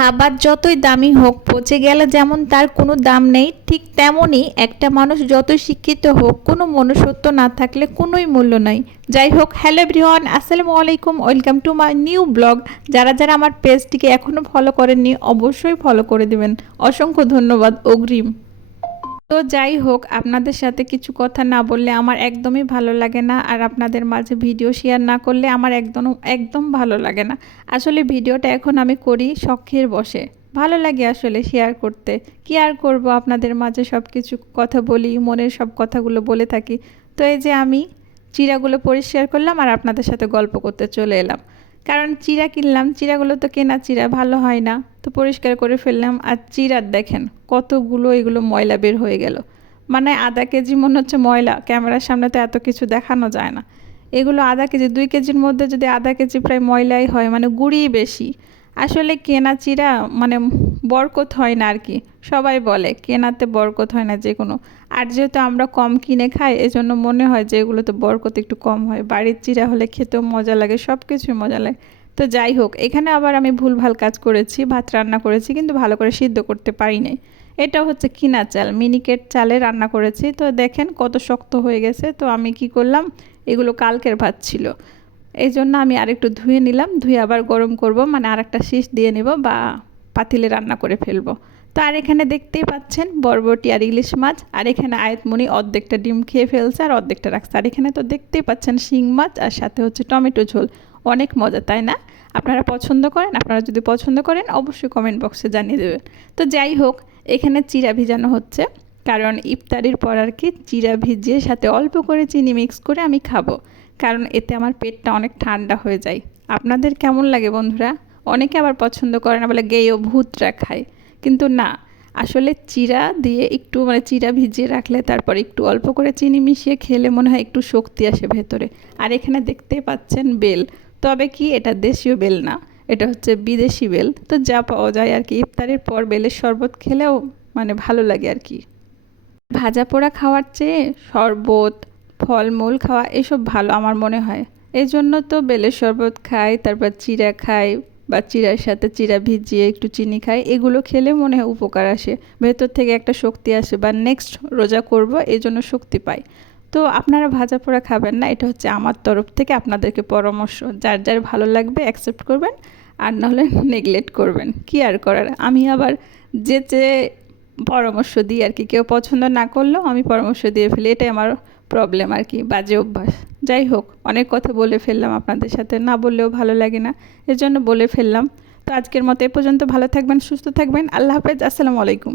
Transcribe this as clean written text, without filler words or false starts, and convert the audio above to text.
খাবার যতই দামি হোক পচে গেলে যেমন তার কোনো দাম নেই, ঠিক তেমনই একটা মানুষ যতই শিক্ষিত হোক কোনো মনুষ্যত্ব না থাকলে কোনোই মূল্য নাই। যাই হোক, হ্যালো এভরিওয়ান, আসসালামু আলাইকুম, welcome to my new blog. যারা যারা আমার পেজটিকে এখনও ফলো করেননি অবশ্যই ফলো করে দিবেন। অসংখ্য ধন্যবাদ অগ্রিম। তো যাই হোক, আপনাদের সাথে কিছু কথা না বললে আমার একদমই ভালো লাগে না, আর আপনাদের মাঝে ভিডিও শেয়ার না করলে আমার একদম একদম ভালো লাগে না। আসলে ভিডিওটা এখন আমি করি শখের বসে, ভালো লাগে আসলে শেয়ার করতে। কি আর করব, আপনাদের মাঝে সব কিছু কথা বলি, মনের সব কথাগুলো বলে থাকি। তো এই যে আমি চিড়াগুলো পরিষ্কার করলাম আর আপনাদের সাথে গল্প করতে চলে এলাম। কারণ চিড়া কিনলাম, চিড়াগুলো তো কেনা চিড়া, ভালো হয় না, তো পরিষ্কার করে ফেললাম। আর চিড়ার দেখেন কতগুলো এগুলো ময়লা বের হয়ে গেল, মানে আধা কেজি মনে হচ্ছে ময়লা। ক্যামেরার সামনে তো এত কিছু দেখানো যায় না। এগুলো আধা কেজি, 2 কেজির মধ্যে যদি আধা কেজি প্রায় ময়লাই হয়, মানে গুঁড়ি বেশি। আসলে কেনা চিড়া মানে বরকত হয় না আর কি। সবাই বলে কেনাতে বরকত হয় না যে কোনো। আর যেহেতু আমরা কম কিনে খাই, এজন্য মনে হয় যে এগুলোতে বরকত একটু কম হয়। বাড়ির চিড়া হলে খেতেও মজা লাগে, সব কিছুই মজা লাগে। তো যাই হোক, এখানে আবার আমি ভুলভাল কাজ করেছি, ভাত রান্না করেছি কিন্তু ভালো করে সিদ্ধ করতে পারি নাই। এটা হচ্ছে কিনা চাল, মিনিকেট চালে রান্না করেছি। তো দেখেন কত শক্ত হয়ে গেছে। তো আমি কি করলাম, এগুলো কালকের ভাত ছিল, এই জন্য আমি আরেকটু ধুয়ে নিলাম, ধুয়ে আবার গরম করব, মানে আরেকটা শীষ দিয়ে নিব বা পাতিলে রান্না করে ফেলবো। তো আর এখানে দেখতেই পাচ্ছেন বরবটি আর ইলিশ মাছ, আর এখানে আয়তমণি অর্ধেকটা ডিম খেয়ে ফেলছে আর অর্ধেকটা রাখছে। আর এখানে তো দেখতেই পাচ্ছেন শিং মাছ, আর সাথে হচ্ছে টমেটো ঝোল। অনেক মজা, তাই না? আপনারা পছন্দ করেন? আপনারা যদি পছন্দ করেন অবশ্যই কমেন্ট বক্সে জানিয়ে দেবেন। তো যাই হোক, এখানে চিড়া ভিজানো হচ্ছে, কারণ ইফতারির পর আর কি চিড়া ভিজিয়ে সাথে অল্প করে চিনি মিক্স করে আমি খাবো, কারণ এতে আমার পেটটা অনেক ঠান্ডা হয়ে যায়। আপনাদের কেমন লাগে বন্ধুরা? অনেকে আবার পছন্দ করে না, বলে গেয়েও ভূতরা খায়, কিন্তু না, আসলে চিড়া দিয়ে একটু মানে চিড়া ভিজিয়ে রাখলে তারপর একটু অল্প করে চিনি মিশিয়ে খেলে মনে হয় একটু শক্তি আসে ভেতরে। আর এখানে দেখতেই পাচ্ছেন বেল, তবে কি এটা দেশীয় বেল না, এটা হচ্ছে বিদেশি বেল। তো যা পাওয়া যায় আর কি, ইফতারের পর বেলের শরবত খেলেও মানে ভালো লাগে আর কি। ভাজা পোড়া খাওয়ার চেয়ে শরবত, ফলমূল খাওয়া এসব ভালো আমার মনে হয়। এই জন্য তো বেলের শরবত খাই, তারপর চিড়া খাই, বা চিড়ার সাথে চিড়া ভিজিয়ে একটু চিনি খাই। এগুলো খেলে মনে হয় উপকার আসে, ভেতর থেকে একটা শক্তি আসে, বা নেক্সট রোজা করব এই জন্য শক্তি পাই। তো আপনারা ভাজা পোড়া খাবেন না, এটা হচ্ছে আমার তরফ থেকে আপনাদেরকে পরামর্শ। যার যার ভালো লাগবে অ্যাকসেপ্ট করবেন, আর নাহলে নেগলেক্ট করবেন। কি আর করার, আমি আবার যে পরামর্শ দিই আর কি, কেউ পছন্দ না করলেও আমি পরামর্শ দিয়ে ফেলি, এটাই আমার প্রবলেম আর কি, বাজে অভ্যাস। যাই হোক, অনেক কথা বলে ফেললাম, আপনাদের সাথে না বললেও ভালো লাগে না, এজন্য বলে ফেললাম। তো আজকের মতো এ পর্যন্ত, ভালো থাকবেন, সুস্থ থাকবেন, আল্লাহ হাফেজ, আসসালামু আলাইকুম।